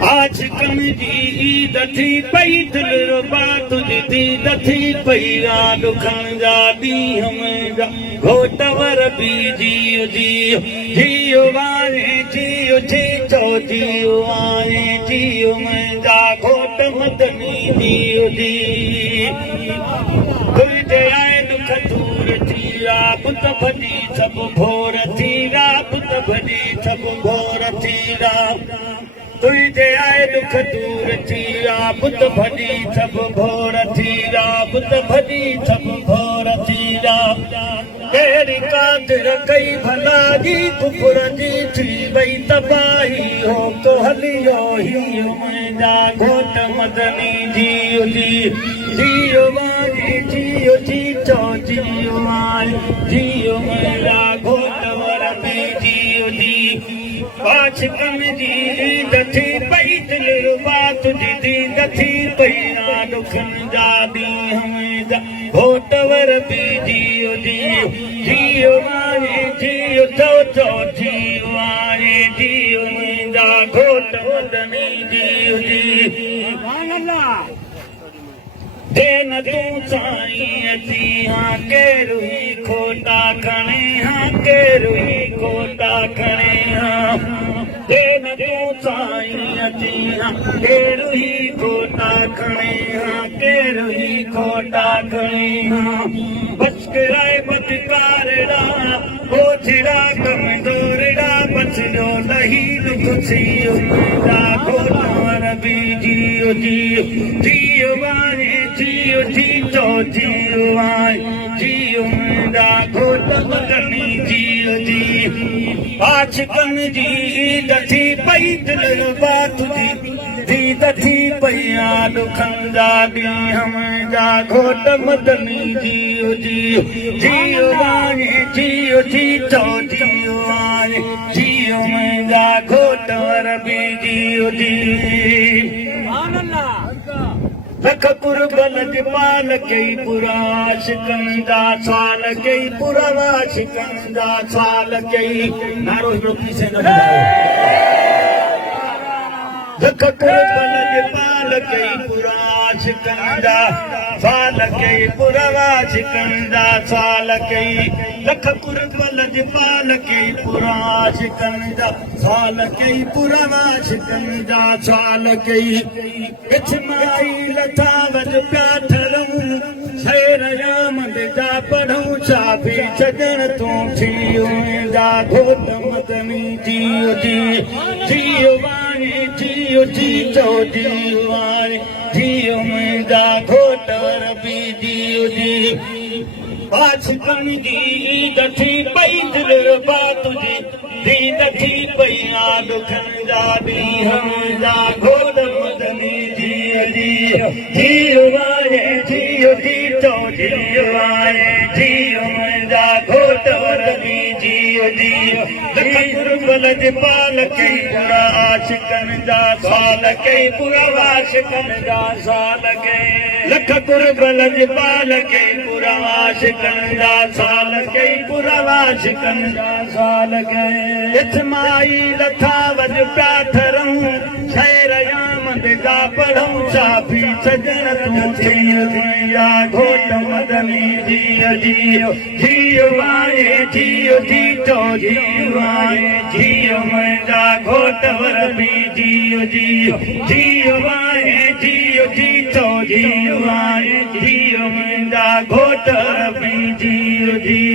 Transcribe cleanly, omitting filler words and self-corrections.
आशिकन जी ईद थी पई दिल रुबा तुझी दथी पई दुखन जा ॾींहं मुंहिंजा घोटवर बि जियो जियो जियो वारे जियो जी चो जियो वारे जियो मुंहिंजा घोट मदनी जियो जी तुंहिंजे आए दुख दूर थी पुत भॼी सभु भोर थी पुत भॼी सभु भोर थी तुंहिंजे आए दुख दूर थी पुत भॼी सभु भोर थी पुत भॼी सभु भोर थी कहिड़ी कादिर कई भला जी कुकुर जी थी वई तबाही हो तो हलियो ही मुंहिंजा घोट मदनी जियो जी जियो वारी जियो जी चो जियो वारी जियो मुंहिंजा घोट वरबी जियो जी आशिकन जी दथी पई दिल रुबा तुझी दथी पई दुखन जा ॾींहं मुंहिंजा घोट वरबी जियो जियो जियो वारे जियो चो चो जियो वारे जियो मुंहिंजा घोट मदनी जियो जी देन तूं साईं अची हाँ केरु ई खोटा खणे हाँ केरु ई खोटा खणे हाँ देन तूं साईं अची हाँ केरु ई खोटा खणे हाँ केरु ई खोटा खणे हाँ बच कराए बदकारड़ा बोझड़ा कमजोरड़ा बचड़ो नहीं दुख थियो घोट वरबी जियो जियो जियो वारे जियो जी चो जियो वारे जियो मुंहिंजा घोट मदनी जियो जी आशिकन जी दथी पई दिल रुबा तुझी दथी पई दुखन जा ॾींहं मुंहिंजा घोट मदनी जियो जियो जियो वारे जियो जी चो जियो वारे जियो मुंहिंजा घोट वरबी जियो जी लख कुर्बन पाल कई पुरा आशिकन जा साल कई पुरा आशिकन जा साल कई नारो हिकिड़ो पीसे न लख कुर्बन पाल कई पुरा आशिकन जा साल कई पुरा आशिकन जा साल कई लख कुर्बन पाल कई पुरा आशिकन जा साल कई पुरा आशिकन जा साल कई पिछमाई लथा वज पिया ठरूं शेर यामद जा पढ़ूं चाबी छॾण तूं थियो जा घोट मदनी जियो जी जियो वारे जियो जी चो जियो वारे जियो मुंहिंजा घोट वरबी जियो जी आशिकन जी दथी पई दिल रुबा तुझी दथी पई दुखन जा ॾींहं मुंहिंजा घोट मदनी जियो जियो जियो वारे जियो जी चो जियो वारे जियो मुंहिंजा घोट वरबी जियो जियो लख कुर्बन पाल कई पुरा आशिकन जा साल कई पुरा आशिकन जा साल कई लख कुर्बन पाल कई पुरा आशिकन जा साल कई पुरा आशिकन जा साल कई इथमाई लथा वज पिया ठरूं शेर यामद जा पढ़ूं चाबी छॾण तूं थियो घोट मदनी जियो जियो जियो वारे जियो जी चो जियो वारे जियो मुंहिंजा घोट वरबी जियो जियो जियो वारे जियो जी चो जियो वारे जियो मुंहिंजा घोट वरबी जियो जियो